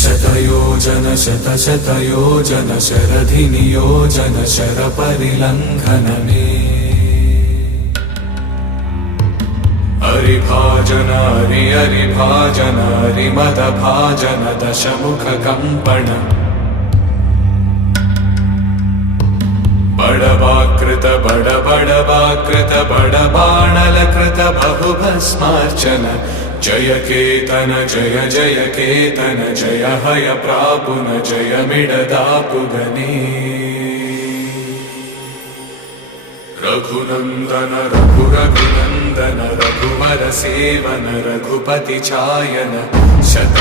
शतयोजन शतशतयोजन शरधिनियोजन शरपरिलङ्घनमे हरिभाजन हरिभाजन हरिमदभाजन दशमुखकम्पण बडवाकृत बडबडवाकृत बडबाणलकृत बहुभस्मार्चन जय केतन जय जय केतन जय हय प्रापुन जय मिडदापुगने रघुनंदन रघुरघुनंदन रघुवर सेवन रघुपति चायन शत